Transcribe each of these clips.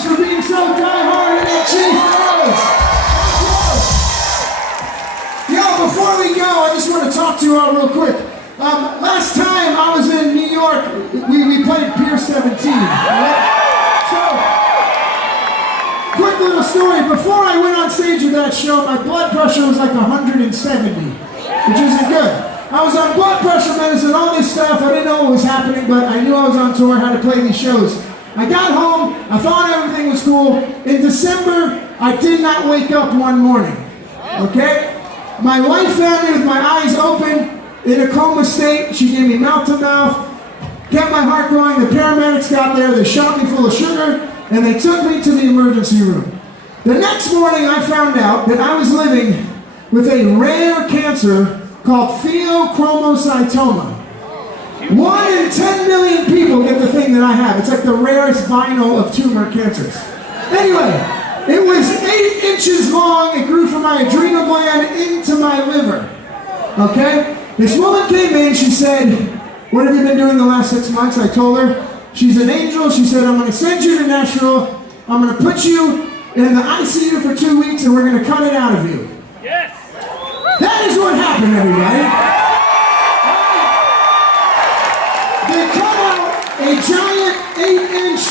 folks, for being so diehard in that Chief Rose. Yo, before we go, I just want to talk to you all real quick. Last time I was in New York, we played Pier 17. Right? So, quick little story. Before I went on stage with that show, my blood pressure was like 170, which isn't good. I was on blood pressure medicine, all this stuff. I didn't know what was happening, but I knew I was on tour, had to play these shows. I got home, I thought everything was cool. In December, I did not wake up one morning, okay? My wife found me with my eyes open, in a coma state. She gave me mouth to mouth, kept my heart going. The paramedics got there, they shot me full of sugar, and they took me to the emergency room. The next morning, I found out that I was living with a rare cancer called pheochromocytoma. 1 in 10 million people get the thing that I have. It's like the rarest vinyl of tumor cancers. Anyway, it was 8 inches long. It grew from my adrenal gland into my liver. Okay? This woman came in. She said, "What have you been doing the last 6 months?" I told her. She's an angel. She said, "I'm going to send you to Nashville. I'm going to put you in the ICU for 2 weeks, and we're going to cut it out of you." Yes! That is what happened, everybody. They cut out a giant 8-inch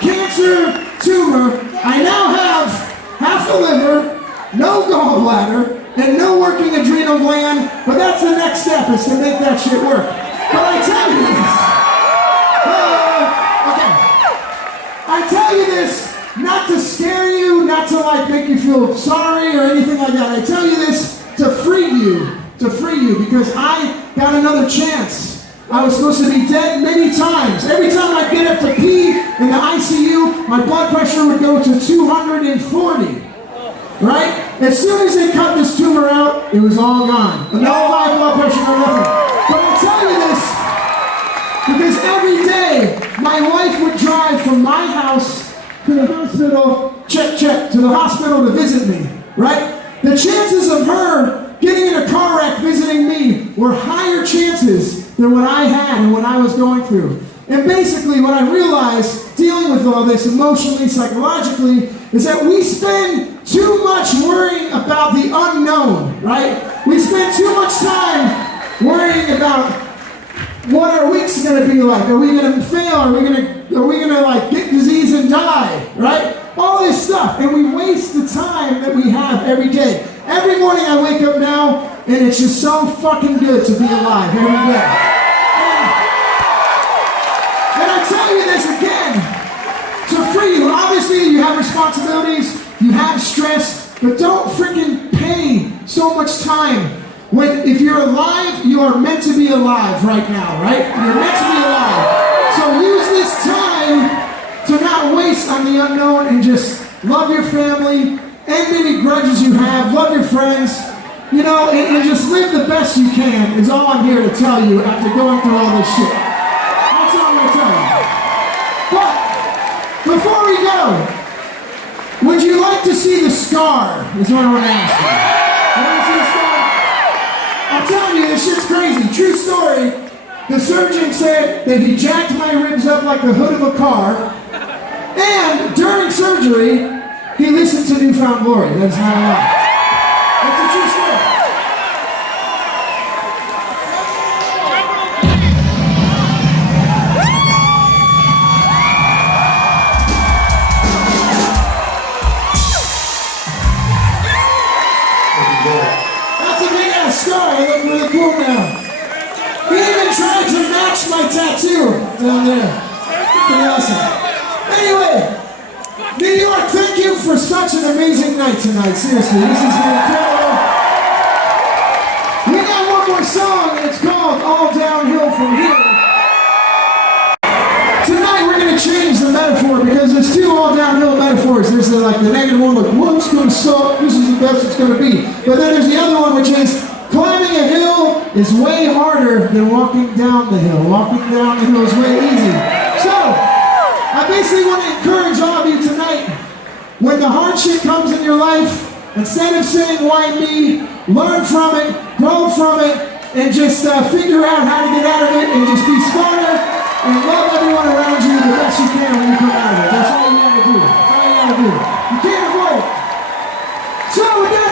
cancer tumor. I now have half a liver, no gallbladder, and no working adrenal gland, but that's the next step, is to make that shit work. But I tell you this, I tell you this not to scare you, not to like make you feel sorry or anything like that. I tell you this to free you, because I got another chance. I was supposed to be dead many times. Every time I get up to pee in the ICU, my blood pressure would go to 240. Right? As soon as they cut this tumor out, it was all gone. No high blood pressure, no nothing. But I tell you this, because every day my wife would drive from my house to the hospital, to the hospital to visit me, right? The chances of her getting in a car wreck visiting me were higher chances than what I had and what I was going through. And basically what I realized, dealing with all this emotionally, psychologically, is that we spend too much worrying about the unknown, right? We spend too much time worrying about what our week's gonna be like. Are we gonna fail? Are we gonna like get disease and die, right? All this stuff, and we waste the time that we have every day. Every morning I wake up now, and it's just so fucking good to be alive every day. And I tell you this again, to free you. Obviously, you have responsibilities, you have stress, but don't freaking pay so much time. If you're alive, you are meant to be alive right now, right? You're meant to be alive. So use this time to not waste on the unknown, and just love your family, end any grudges you have, love your friends, you know, and just live the best you can is all I'm here to tell you after going through all this shit. That's all I'm going to tell you. But before we go, would you like to see the scar? Is what I want to ask you. You want to see the scar? I'm telling you, this shit's crazy. True story. The surgeon said that he jacked my ribs up like the hood of a car, and during surgery, he listened to New Found Glory. That's not a lie. That's a true story. That's a big ass scar. I look really cool now. He even tried to match my tattoo down there. Pretty awesome. Anyway, New York, thank you for such an amazing night tonight. Seriously, this has been incredible. We got one more song, and it's called All Downhill From Here. Tonight we're going to change the metaphor, because there's two all downhill metaphors. There's like the negative one, like, what's going to suck, this is the best it's going to be. But then there's the other one, which is, climbing a hill is way harder than walking down the hill. Walking down the hill is way easy. So, I basically want to encourage all of you tonight, when the hard shit comes in your life, instead of saying, why me, learn from it, grow from it, and just figure out how to get out of it, and just be smarter, and love everyone around you the best you can when you come out of it. That's all you got to do.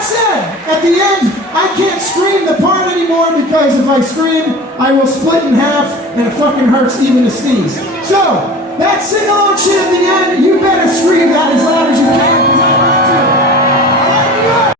said, at the end, I can't scream the part anymore because if I scream, I will split in half and it fucking hurts even to sneeze. So, that sing-along shit at the end, you better scream that as loud as you can.